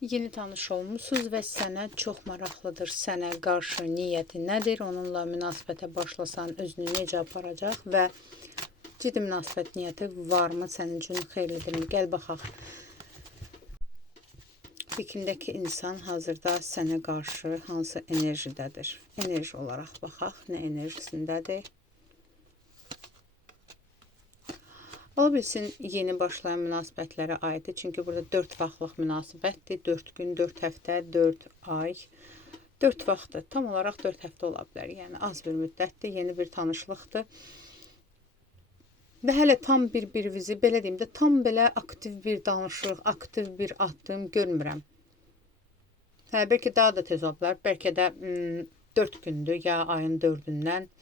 Yeni tanış olmusunuz və sənə çox maraqlıdır. Sənə qarşı niyyəti nədir? Onunla münasibətə başlasan özünü necə aparacaq və ciddi münasibət niyyəti varmı? Sənin üçün xeyirlidirmi? Gəl baxaq. Fikrindəki insan hazırda sənə qarşı hansı enerjidədir? Enerji olaraq baxaq. Nə enerjisindədir? Ola bilsin yeni başlayan münasibətlərə aiddir. Çünki burada 4 vaxtlıq münasibətdir. 4 gün, 4 həftə, 4 ay, 4 vaxtdır. Tam olaraq 4 həftə ola bilər. Yəni az bir müddətdir, yeni bir tanışlıqdır. Və hələ tam bir-birinizi, belə deyim də, tam belə aktiv bir danışıq, aktiv bir addım görmürəm. Bəlkə daha da tez ola bilər. Bəlkə də 4 gündür, ya ayın 4-ündən,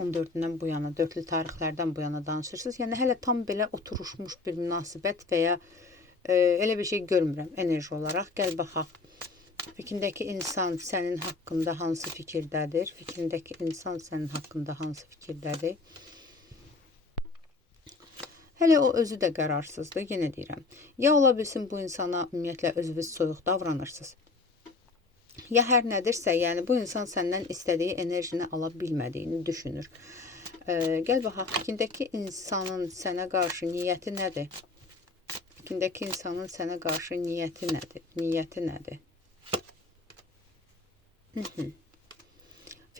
14-dən bu yana, 4-lü tarixlərdən bu yana danışırsınız. Yəni, hələ tam belə oturuşmuş bir münasibət və ya elə bir şey görmürəm enerji olaraq. Gəl baxaq. Fikrindəki insan sənin haqqında hansı fikirdədir? Fikrindəki insan sənin haqqında hansı fikirdədir? Hələ o özü də qərarsızdır, yenə deyirəm. Ya ola bilsin bu insana ümumiyyətlə özünüz soyuq davranırsınız. Ya hər nədirsə, yəni bu insan səndən istədiyi enerjini ala bilmədiyini düşünür. Gəl baxaq, fikrindəki insanın sənə qarşı niyyəti nədir? Fikrindəki insanın sənə qarşı niyyəti nədir? Niyyəti nədir?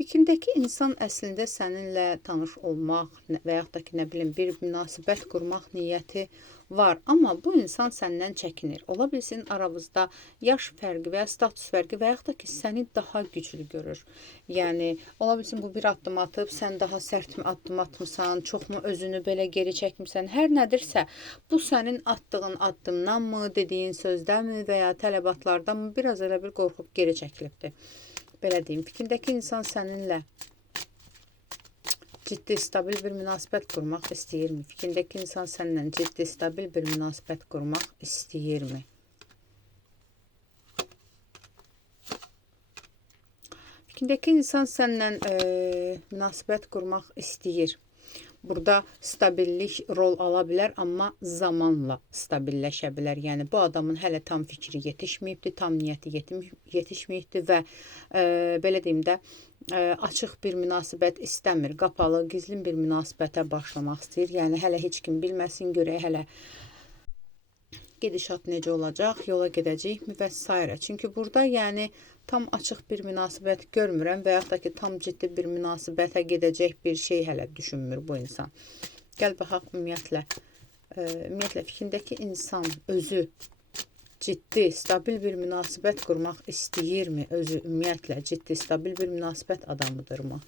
Fikrindəki insan əslində səninlə tanış olmaq və yaxud da ki, nə bilim, bir münasibət qurmaq niyyəti var. Amma bu insan səndən çəkinir. Ola bilsin aranızda yaş fərqi və ya status fərqi və yaxud da ki, səni daha güclü görür. Yəni, ola bilsin bu bir addım atıb, sən daha sərt mi addım atmısan, çoxmu özünü belə geri çəkmirsən. Hər nədirsə, bu sənin atdığın addımdan mı, dediyin sözdən mi və ya tələbatlardan mı biraz elə bir qorxub geri çəkilibdir. Belə deyim, fikrindəki insan səninlə ciddi, stabil bir münasibət qurmaq istəyirmi? Fikrindəki insan səninlə ciddi, stabil bir münasibət qurmaq istəyirmi? Fikrindəki insan səninlə münasibət qurmaq istəyir. Burada stabillik rol ala bilər, amma zamanla stabilləşə bilər. Yəni, bu adamın hələ tam fikri yetişməyibdir, tam niyyəti yetişməyibdir və belə deyim də, açıq bir münasibət istəmir. Qapalı, gizli bir münasibətə başlamaq istəyir. Yəni, hələ heç kim bilməsin, görək hələ gedişat necə olacaq, yola gedəcəkmi və s. Çünki burada yəni tam açıq bir münasibət görmürəm və yaxud da ki, tam ciddi bir münasibətə gedəcək bir şey hələ düşünmür bu insan. Gəl baxaq ümumiyyətlə fikrindəki insan özü ciddi, stabil bir münasibət qurmaq istəyirmi? Özü ümumiyyətlə ciddi, stabil bir münasibət adamıdırmı?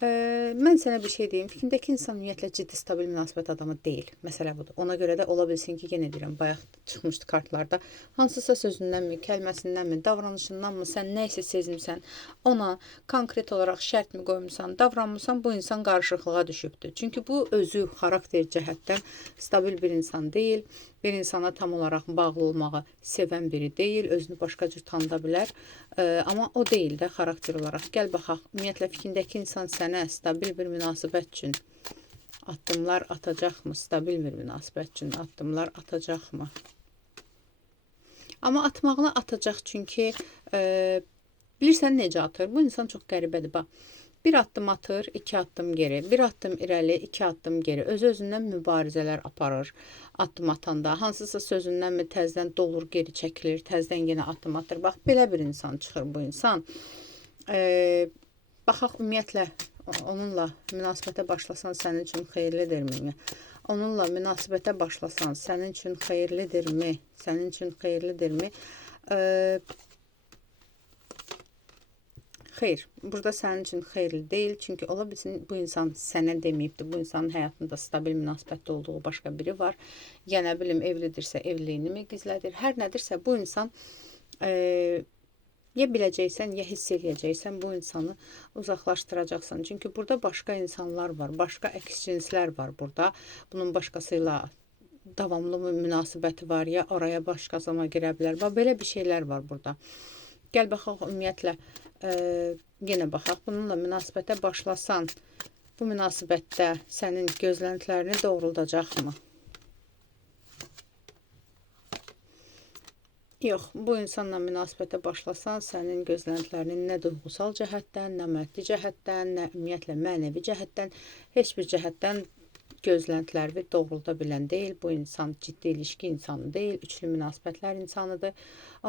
Mən sənə bir şey deyim. Fikrindəki insan ümumiyyətlə ciddi, stabil münasibət adamı deyil. Məsələ budur. Ona görə də ola bilsin ki, yenə deyirəm, bayaq çıxmışdı kartlarda. Hansısa sözündənmi, kəlməsindənmi, davranışındanmı, sən nə isə sezmirsən, ona konkret olaraq şərt mi qoymusan, davranmısan, bu insan qarışıqlığa düşübdür. Çünki bu özü xarakter cəhətdən stabil bir insan deyil. Bir insana tam olaraq bağlı olmağı sevən biri deyil, özünü başqa cür tanıda bilər. Amma o deyil də xarakter olaraq. Gəl baxaq, ümumiyyətlə fikrindəki insan sənə stabil bir münasibət üçün addımlar atacaqmı? Stabil bir münasibət üçün addımlar atacaqmı? Amma atmağını atacaq, çünki bilirsən necə atır? Bu insan çox qəribədir, bax. Bir addım atır, 2 addım geri, bir addım irəli, 2 addım geri. Öz-özündən mübarizələr aparır addım atanda. Hansısa sözündən mi təzdən dolur, geri çəkilir, təzdən yenə addım atır. Bax, belə bir insan çıxır bu insan. Baxaq, ümumiyyətlə, onunla münasibətə başlasan sənin üçün xeyirlidirmi? Onunla münasibətə başlasan sənin üçün xeyirlidirmi? Sənin üçün xeyirlidirmi? Xeyr, burada sənin üçün xeyirli deyil. Çünki ola bilsin bu insan sənə deməyibdir. Bu insanın həyatında stabil münasibətdə olduğu başqa biri var. Ya nə bilim, evlidirsə evliliyini mi gizlədir? Hər nədirsə bu insan ya biləcəksən, ya hiss eləyəcəksən, bu insanı uzaqlaşdıracaqsan. Çünki burada başqa insanlar var, başqa əks cinslər var burada. Bunun başqasıyla davamlı münasibəti var, ya oraya başqasına girə bilər. Belə bir şeylər var burada. Gəl baxaq, ümumiyyətlə, yenə baxaq, bununla münasibətə başlasan, bu münasibətdə sənin gözləntilərini doğruldacaqmı? Yox, bu insanla münasibətə başlasan, sənin gözləntilərin nə duyğusal cəhətdən, nə maddi cəhətdən, nə ümumiyyətlə mənəvi cəhətdən, heç bir cəhətdən gözləntiləri doğrulda bilən deyil. Bu insan ciddi ilişki insanı deyil, üçlü münasibətlər insanıdır.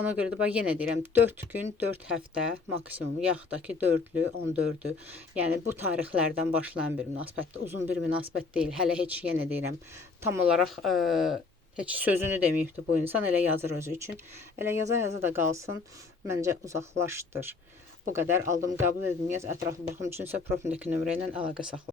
Ona görə də bax yenə deyirəm, 4 gün, 4 həftə maksimum, yaxud da ki 4-lü, 14-ü. Yəni bu tarixlərdən başlayan bir münasibətdir. Uzun bir münasibət deyil. Hələ heç yenə deyirəm, tam olaraq heç sözünü deməyibdi bu insan, elə yazır özü üçün. Elə yaza-yaza da qalsın, məncə uzaqlaşdır. Bu qədər aldım, qəbul edin, yaz, ətraflı baxım üçünsə profildəki nömrə ilə əlaqə saxlayın.